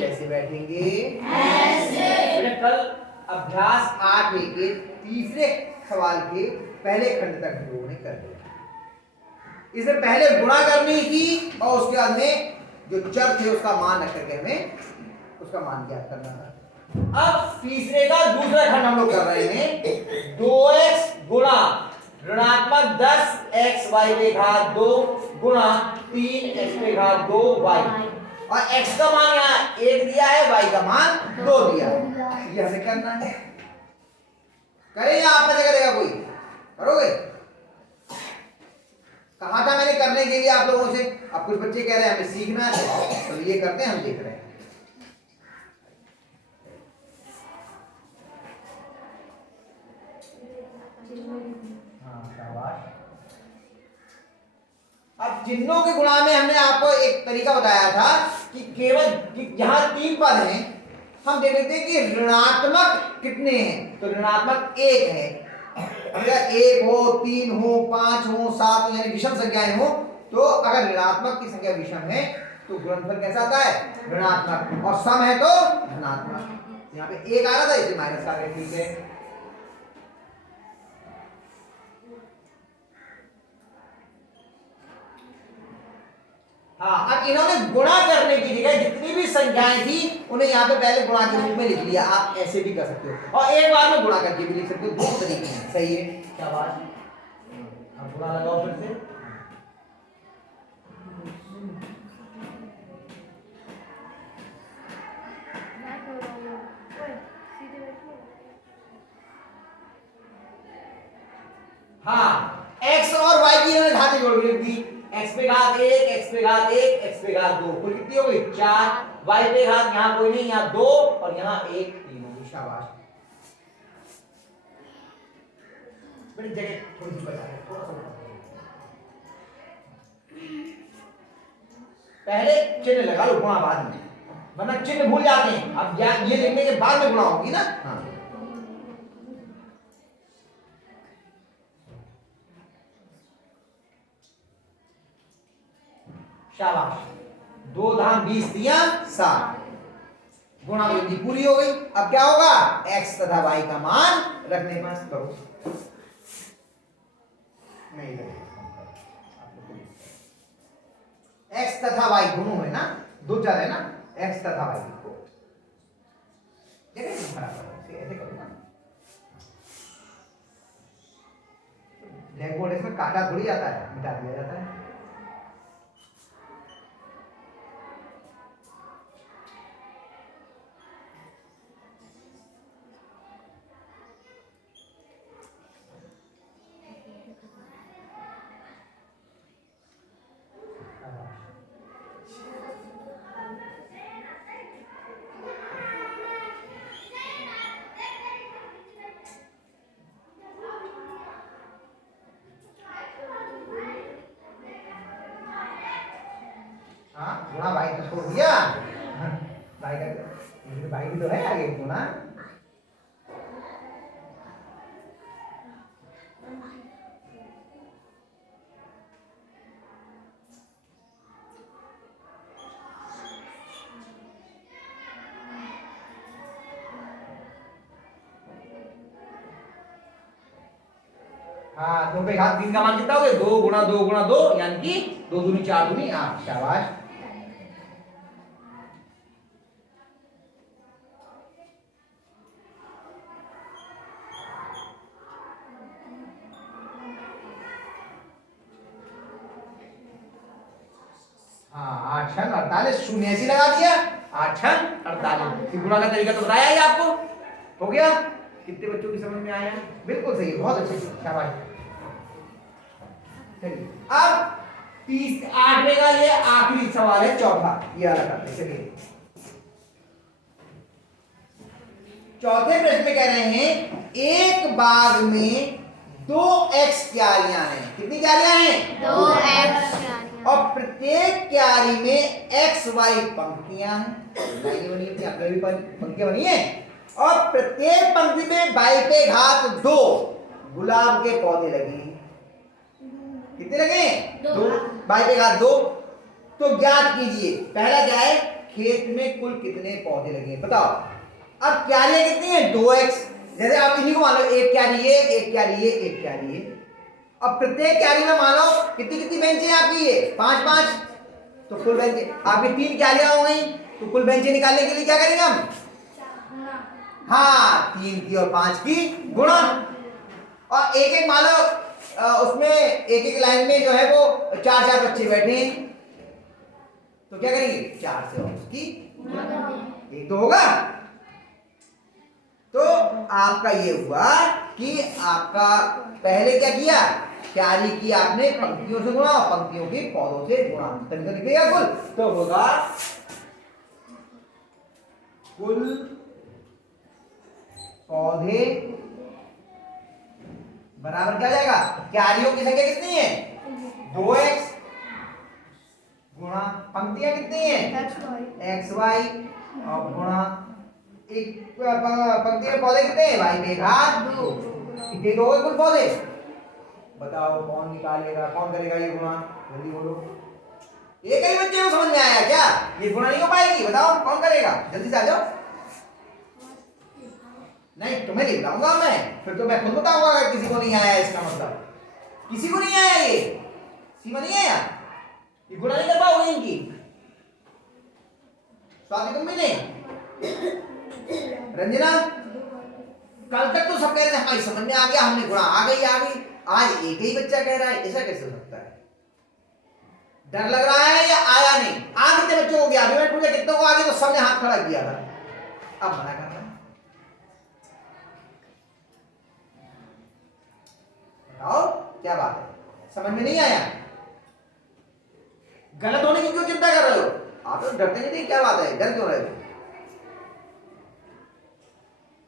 कैसे बैठेंगे? ऐसे। कल अभ्यास 8 के तीसरे सवाल के पहले खंड तक हम लोगों ने कर लिया। इससे पहले गुणा करनी थी और उसके बाद में जो चर थे उसका मान रख करके हमें उसका मान ज्ञात करना था। अब तीसरे का दूसरा खंड हम लोग कर रहे हैं। 2x गुणा ऋणात्मक 10 xy पे घात 2 गुणा 3x पे घात 2y और x का मान यहाँ 1 दिया है, y का मान 2 दिया है। ये हमें करना है। करेंगे आप में से करेगा कोई? करोगे? कहा था मैंने करने के लिए आप लोगों से। अब कुछ बच्चे कह रहे हैं हमें सीखना है, तो ये करते हैं, हम देख रहे हैं। अब चिन्हों के गुणा में हमने आपको एक तरीका बताया था कि केवल जहां 3 पद हैं हम देख लेते हैं कि ऋणात्मक कितने हैं। तो ऋणात्मक 1 है। अगर 1 हो, 3 हो, 5 हो, 7 हो, यानी विषम संख्याएं हो, तो अगर ऋणात्मक की संख्या विषम है तो गुणनफल कैसा आता है? ऋणात्मक। और सम है तो धनात्मक। यहाँ पे 1 आ रहा था इसे माइनस का, ठीक है। हाँ, अब इन्होंने गुणा करने की जगह जितनी भी संख्याएं थी उन्हें यहाँ पे पहले गुणा के रूप में लिख लिया। आप ऐसे भी कर सकते हो और एक बार में गुणा करके भी लिख सकते हो। 2 तरीके हैं। सही है, क्या बात। अब गुणा लगाओ फिर से। हाँ, x और y की इन्होंने घातें जोड़ के लिख दी। x पे घात 1, x पे घात 1, x पे घात 2, कुल कितनी हो गई? 4। y पे घात यहाँ कोई नहीं, यहाँ 2 और यहाँ 1, 3 होगी। शाबाश। बड़ी जगह थोड़ी सी बचा है, थोड़ा सा पहले चिन्ह लगा लो, गुणा बाद में, वरना चिन्ह भूल जाते हैं। अब ये लिखने के बाद में गुणा होगी ना। हाँ, शाबाश। 2 धाम 20 दिया 7, गुणा विधि पूरी हो गई। अब क्या होगा? x तथा y का मान रखने पास करो। नहीं x तथा y दोनों है ना, 2 चर है ना, x तथा y को ऐसे करो ना। ब्लैक बोर्ड इसमें काटा थोड़ी जाता है, मिटा दिया जाता है। गुणा भाई तो छोड़ दिया, भाई का भाई भी तो है आगे गुणा। हाँ, 2 पे घात 3 का मान कितना हो गया? 2 गुणा 2 गुणा 2 यानी कि 2 दूनी 4 दूनी 8। शाबाश। हाँ, 8 छन 48, शून्य ऐसी लगा दिया। 8 छन 48। गुणा का तरीका तो बताया ही आपको। हो गया? कितने बच्चों की समझ में आया? बिल्कुल सही, बहुत अच्छे से, शाबाश। चलिए अब 8वें का ये आखिरी सवाल है, चौथा। ये वाला करते हैं। चलिए चौथे प्रश्न में कह रहे हैं एक बाग में 2 x क्यारियां हैं। कितनी क्यारियां हैं? 2 x और प्रत्येक क्यारी में x y पंक्तियां हैं। लाइनें बनी है, यहाँ पे भी पंक्तियां बनी है। और प्रत्येक पंक्ति में y पे घात 2 गुलाब के पौधे लगे हैं। कितने लगे? 2। y पे घात 2। तो ज्ञात कीजिए, पहला क्या है, खेत में कुल कितने पौधे लगे बताओ। अब क्यारियां कितनी है, 2x। जैसे आप इन्हीं को मान लो, एक क्यारी ये, एक क्यारी ये, एक क्यारी ये। अब प्रत्येक क्यारी में मान लो कितनी कितनी बेंचें हैं आपकी, ये 5 5, तो कुल बेंचें आपकी 3 क्यारियां हो गई, तो कुल बेंचें निकालने के लिए क्या करेंगे हम, हाँ 3 की और 5 की गुणा। और एक एक मान लो उसमें एक एक लाइन में जो है वो 4 4 बच्चे बैठे हैं, तो क्या करेंगे, 4 से और उसकी एक तो होगा। तो आपका ये हुआ कि आपका पहले क्या किया, क्यारी की आपने पंक्तियों से गुणा, पंक्तियों की पौधों से गुणा, तभी तो निकलेगा कुल। तो होगा कुल पौधे बराबर क्या जाएगा, क्यारियों की संख्या कितनी है, 2x गुणा पंक्तियां कितनी है, xy और गुणा एक पंक्ति में पौधे कितने हैं, y में घात 2, इतने तो हो गए कुल पौधे। बताओ कौन निकालेगा, कौन करेगा ये गुणा, जल्दी बोलो। एक ही बच्चे को समझ में आया क्या, ये गुणा नहीं हो पाएगी, बताओ कौन करेगा, जल्दी से आ जाओ। नहीं तुम्हें नहीं बताऊंगा मैं, फिर तो मैं खुद बताऊंगा अगर किसी को नहीं आया, इसका मतलब किसी को नहीं आया, ये सीमा नहीं आया, ये गुणा नहीं कर पाओगे इनकी। स्वाति तुम भी नहीं, रंजना कल तक तो सब कह रहे थे हमारी समझ में आ गया, हमने गुणा आ गई, आज एक ही बच्चा कह रहा है, ऐसा कैसे हो सकता है, डर लग रहा है या आया नहीं, आ कितने बच्चों को गया, अभी मैं पूछा कितनों को आगे, तो सबने हाथ खड़ा किया था, अब मना कर रहा है। बताओ क्या बात है, समझ में नहीं आया, गलत होने की क्यों चिंता कर रहे हो, आप तो डरते नहीं थे, क्या बात है, डर क्यों रहे हो,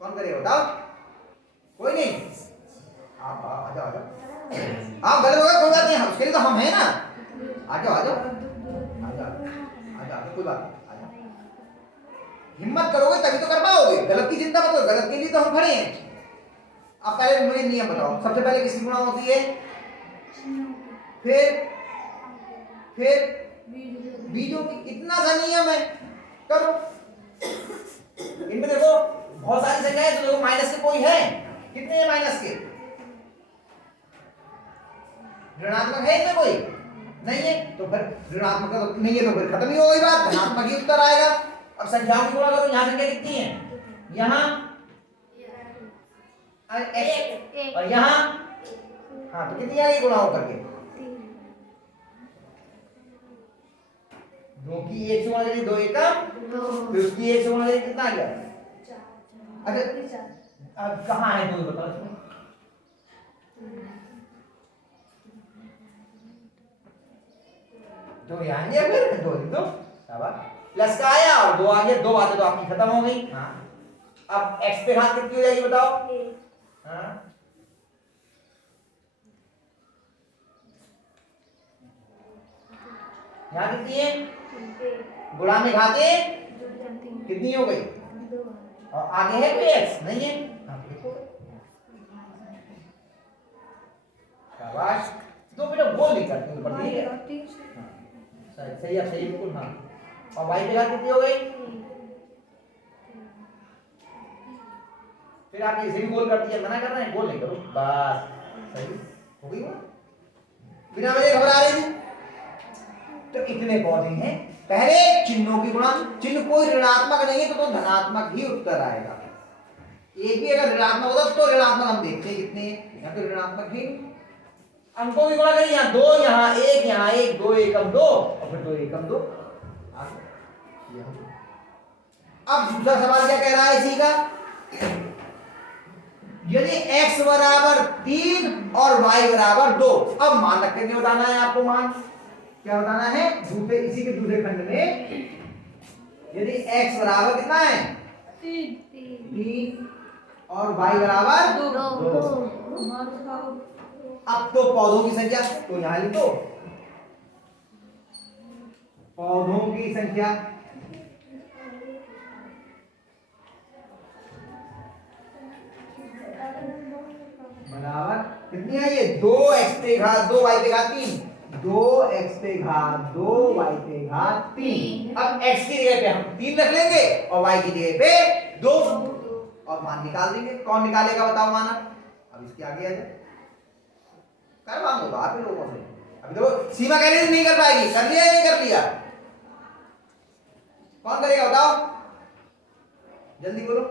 कौन करेगा बताओ, कोई नहीं, आप आ जाओ, आप गलत हो गए कोई बात नहीं, उसके लिए तो हम हैं ना, आ जाओ आ जाओ आ जाओ आ जाओ, कोई बात नहीं, आ जाओ, हिम्मत करोगे तभी तो कर पाओगे, गलत की चिंता मत करो, गलत के लिए तो हम खड़े हैं। अब पहले मुझे नियम बताओ, सबसे पहले किसकी गुणा होती है, फिर बीजों की, इतना सा नियम है, करो। इनमें देखो बहुत सारी संख्याएं, तो देखो माइनस के कोई है, कितने हैं माइनस के, ऋणात्मक है इनमें कोई नहीं है, तो फिर ऋणात्मक तो नहीं है, तो फिर खत्म ही हो गई बात, धनात्मक ही उत्तर आएगा। अब संख्याओं की गुणा करो, यहाँ संख्या कितनी है, यहाँ और यहाँ, हाँ तो कितनी आ गई गुणा होकर के, 2 की 1 से गुणा करें 2 एकम, फिर उसकी 1 से गुणा करें कितना आ गया, अच्छा अब कहाँ है 2 बताओ, तो यहाँ गया, फिर 2 2 प्लस का आया और 2 आ गया, 2 बातें तो आपकी खत्म हो गई। हाँ अब x पे घात कितनी हो जाएगी बताओ, हाँ यहाँ कितनी है, गुणा में घातें कितनी हो गई, और आगे है कोई x नहीं है, शाबाश, तो बेटा वो नहीं करते ऊपर, ठीक है सही है, सही बिल्कुल, हाँ और y पे घात कितनी हो गई, फिर आप इसे भी गोल कर दिया, मना कर रहे हैं, गोल नहीं करो, बस सही हो गई, वो बिना वजह घबरा रही थी। तो इतने पौधे हैं, पहले चिन्हों की गुणा, चिन्ह कोई ऋणात्मक नहीं है तो धनात्मक ही उत्तर आएगा, एक भी अगर ऋणात्मक होता तो ऋणात्मक हम देखते हैं कितने, यहाँ तो ऋणात्मक ही, अंकों की गुणा करें, यहाँ 2 यहाँ 1 2 एकम 2 और फिर 2 एकम 2। अब दूसरा सवाल क्या कह रहा है इसी का, यदि x बराबर 3 और y बराबर 2, अब मान रख के बताना है आपको, मान क्या बताना है, दूसरे इसी के दूसरे खंड में यदि x बराबर कितना है 3 और y बराबर 2, अब तो पौधों की संख्या, तो यहां लिखो पौधों की संख्या बराबर कितनी है, ये 2x पे घात 2 y पे घात 3, 2x पे घात 2 y पे घात 3। अब x की जगह पे हम 3 रख लेंगे और y की जगह पे 2 और मान निकाल देंगे। कौन निकालेगा बताओ मान? अब इसके आगे आ जाए, करवाऊंगा आप लोगों से। अभी देखो सीमा कह रही थी नहीं कर पाएगी, कर लिया या नहीं कर लिया? कौन करेगा बताओ, जल्दी बोलो।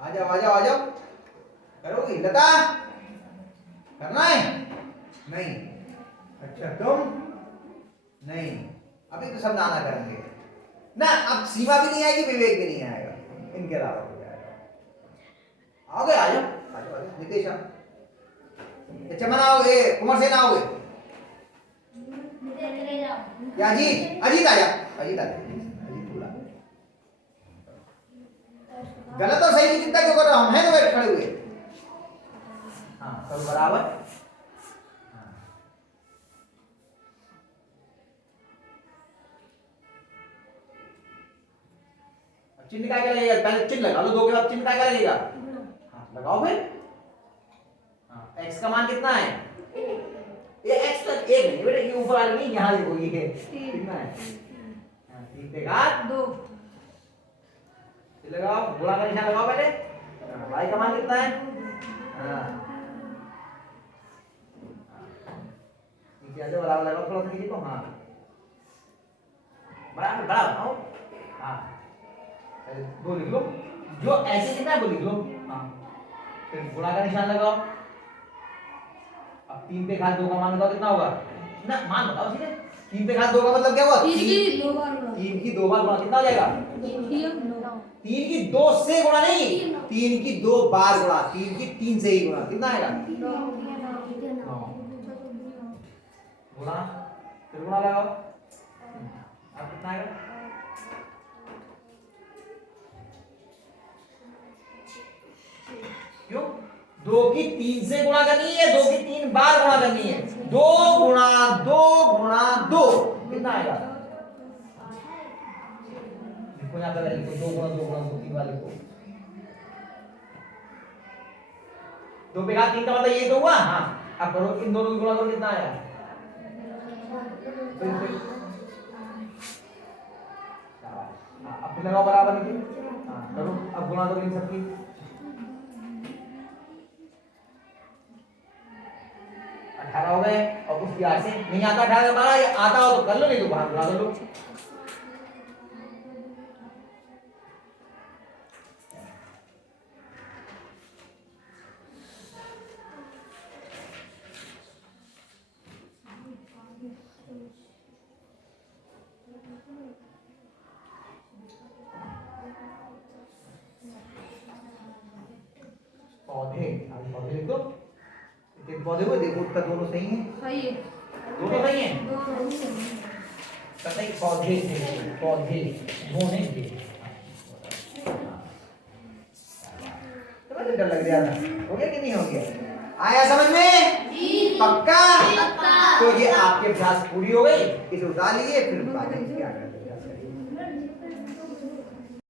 आ जाओ आ जाओ आ जाओ, करोगी लता? करना है? नहीं, अच्छा तुम नहीं, अभी तो सब नाना करेंगे ना। अब सीमा भी नहीं आएगी, विवेक भी नहीं आएगा, इनके अलावा हो जाएगा। आओगे? आ जाओ आ जाओ, नितेश आओ, चमन आओगे, कुमार सेन आओगे या अजीत? अजीत आ जा, अजीत आ जा, अजीत बोला। गलत और सही की चिंता क्यों कर रहे हो, हम हैं तो बैठ खड़े हुए। हाँ सब बराबर। चिन्ह क्या लगेगा? पहले चिन्ह लगा लो, 2 के बाद चिन्ह क्या लगेगा? हाँ लगाओ फिर। हाँ x का मान कितना है? ये x तक 1 नहीं बेटा, ये ऊपर वाला नहीं, यहाँ देखो ये कितना है? 3 पे घात 2। लगाओ, गुणा का निशान लगाओ पहले। y का मान कितना है? हाँ नीचे आ जाओ, बराबर लगाओ थोड़ा सा नीचे को। हाँ बराबर बड़ा बनाओ। हाँ 2 लिख लो, जो ऐसे कितना है वो लिख लो। हाँ फिर गुणा का निशान लगाओ। अब 3 पे घात 2 का मान बताओ कितना होगा ना, मान बताओ सीधे। 3 पे घात 2 का मतलब क्या हुआ? 3 की 2 बार गुणा कितना हो जाएगा? 3 की 2 से गुणा नहीं, 3 की 2 बार गुणा, 3 की 3 से ही गुणा, कितना आएगा? गुणा, फिर गुणा लगाओ। अब कितना आएगा? क्यों? 2 की 3 से गुणा करनी है, 2 की 3 बार गुणा करनी है। 2 गुणा 2 गुणा 2 कितना आएगा? देखो यहाँ पे लिखो 2 गुणा 2 गुणा 2 3 बार लिखो। 2 पे घात 3 का मतलब ये तो हुआ। हाँ अब करो, इन दोनों की गुणा करो, कितना आया? अब लगाओ बराबर में। हाँ करो, अब गुणा करो इन सबकी। 18 हो गए। और उस प्यार से नहीं आता 18 12, आता हो तो कर लो, नहीं तो बाहर गुणा कर लो। पौधे, अभी पौधे लिख दो। कितने पौधे हुए देखो, उत्तर दोनों सही हैं। सही है, दोनों सही हैं। कतई पौधे थे, पौधे होने थे। तो मुझे डर लग रहा था, हो गया कि नहीं हो गया? आया समझ में? पक्का? तो ये आपके अभ्यास पूरी हो गई, इसे उतार लीजिए, फिर बाकी क्या करना।